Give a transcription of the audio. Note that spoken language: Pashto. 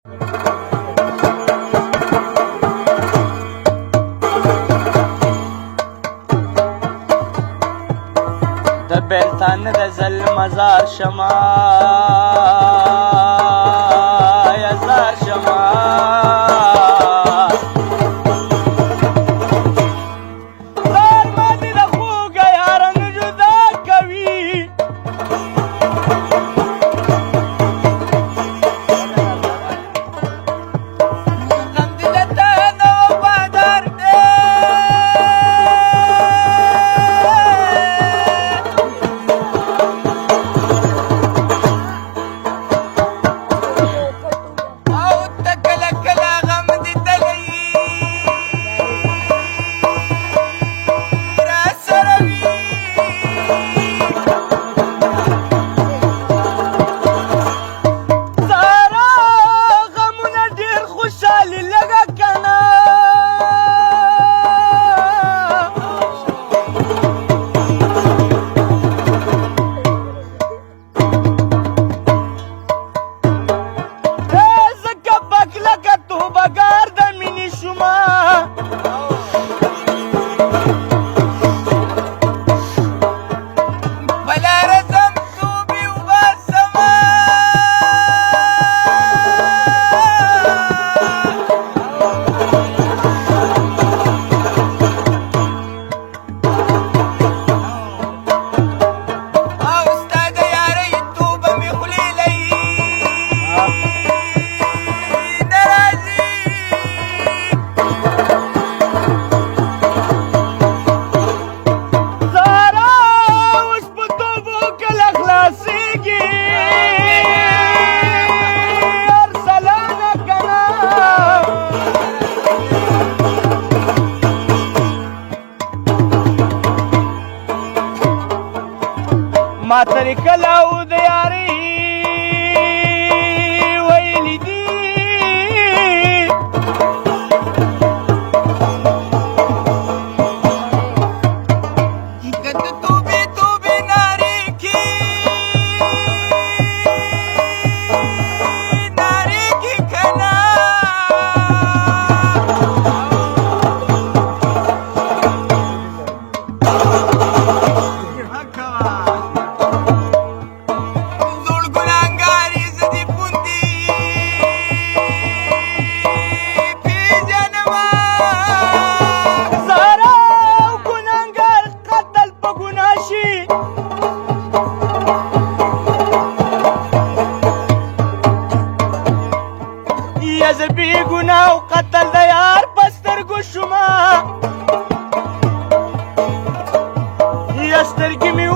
د بیلتان د زل مزار شما یا زار شما زار ما دې د خوږه یاره نه جدا کوي غم دې له تا نه وفادار دی ما ترې کله و د یارۍ ویلي دي که د توبې توبې نارې کې که نه زه بې ګناه او قتل د یار په سترګو شومه یا سترګې مې